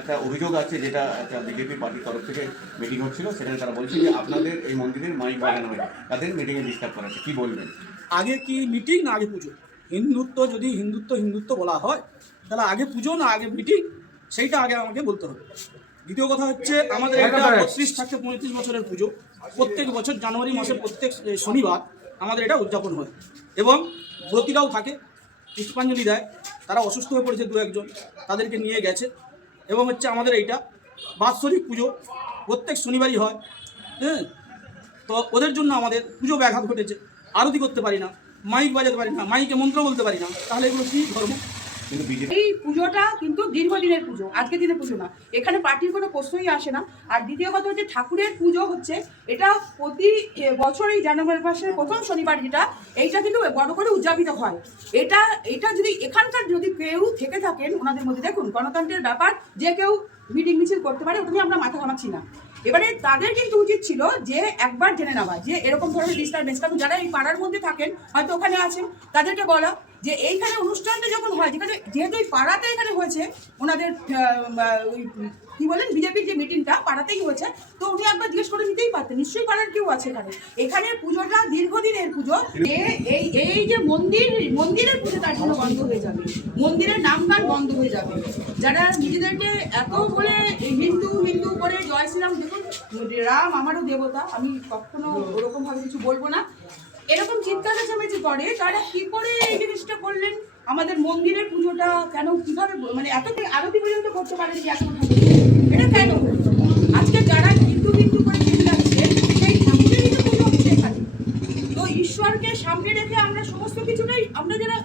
একটা অভিযোগ আছে, যেটা একটা বিজেপি পার্টির তরফ থেকে মিটিং হচ্ছিল, সেখানে তারা বলছে যে আপনাদের এই মন্দিরের মাইক বাজানো হয়, তাদের মিটিংয়ে ডিস্টার্ব করা হচ্ছে, কী বলবেন? আগে কি মিটিং না আগে পুজো? যদি হিন্দুত্ব বলা হয়, তাহলে আগে পুজো না আগে মিটিং, সেইটা আগে আমাকে বলতে হবে। দ্বিতীয় কথা হচ্ছে, আমাদের এটা 35 বছরের পুজো। প্রত্যেক বছর জানুয়ারি মাসের প্রত্যেক শনিবার আমাদের এটা উদযাপন হয়, এবং ব্রতীরাও থাকে, পুষ্পাঞ্জলি দেয়। তারা অসুস্থ হয়ে পড়েছে দু একজন, তাদেরকে নিয়ে গেছে। এবং হচ্ছে আমাদের এইটা বাৎসরিক পুজো, প্রত্যেক শনিবারই হয়। হ্যাঁ, তো ওদের জন্য আমাদের পুজো ব্যাঘাত ঘটেছে। আরতি করতে পারি না, মাইক বাজাতে পারি না, মাইকে মন্ত্র বলতে পারি না, তাহলে এগুলো কি ধর্ম? কিন্তু বিজেপি এই পুজোটা কিন্তু দীর্ঘদিনের পুজো, আজকে দিনের পুজো না। এখানে পার্টির কোনো প্রশ্নই আসে না। আর দ্বিতীয় কথা হচ্ছে, ঠাকুরের পুজো হচ্ছে এটা প্রতি বছর এই জানুয়ারি মাসের প্রথম শনিবার, যেটা এইটা কিন্তু বড় করে উদযাপিত হয়। এটা যদি এখানকার যদি কেউ থেকে থাকেন ওনাদের মধ্যে, দেখুন গণতন্ত্রের ব্যাপার, যে কেউ মিটিং মিছিল করতে পারে, ওটা নিয়ে আমরা মাথা ঘামাচ্ছি না। এবারে তাদের কিন্তু উচিত ছিল যে একবার জেনে নেওয়া যে এরকম ধরনের ডিস্টার্বেন্স, কারণ যারা এই পাড়ার মধ্যে থাকেন, হয়তো ওখানে আছেন, তাদেরকে বলা যে এইখানে অনুষ্ঠানটা যখন হয়, যেখানে যেহেতু এই পাড়াতে এখানে হয়েছে ওনাদের ওই কি বলেন বিজেপির যে মিটিংটা পাড়াতেই হয়েছে, তো উনি একবার জিজ্ঞেস করে নিতেই পারতেন, নিশ্চয়ই পাড়ার কেউ আছে এখানে পুজোটা দীর্ঘদিনের পুজো। এই যে মন্দিরের পুজো তার জন্য বন্ধ হয়ে যাবে, মন্দিরের নামগান বন্ধ হয়ে যাবে। যারা নিজেদেরকে এত বলে হিন্দু হিন্দু করে জয় শ্রীরাম, দেখুন রাম আমারও দেবতা, আমি কখনো ওরকম ভাবে কিছু বলবো না। এরকম চিৎকার চেঁচামেচি করে, তারা কি করে এই জিনিসটা করলেন? আমাদের মন্দিরের পুজোটা কেন কিভাবে মানে এত আরতি পর্যন্ত করতে পারেন যে এখন এটা কেন? আজকে যারা হিন্দু হিন্দু করে চিন্তা যাচ্ছে, সেই ঠাকুরেরই তো পুজো হচ্ছে এখানে। তো ঈশ্বরকে সামনে রেখে আমরা সমস্ত কিছুটাই, আমরা যারা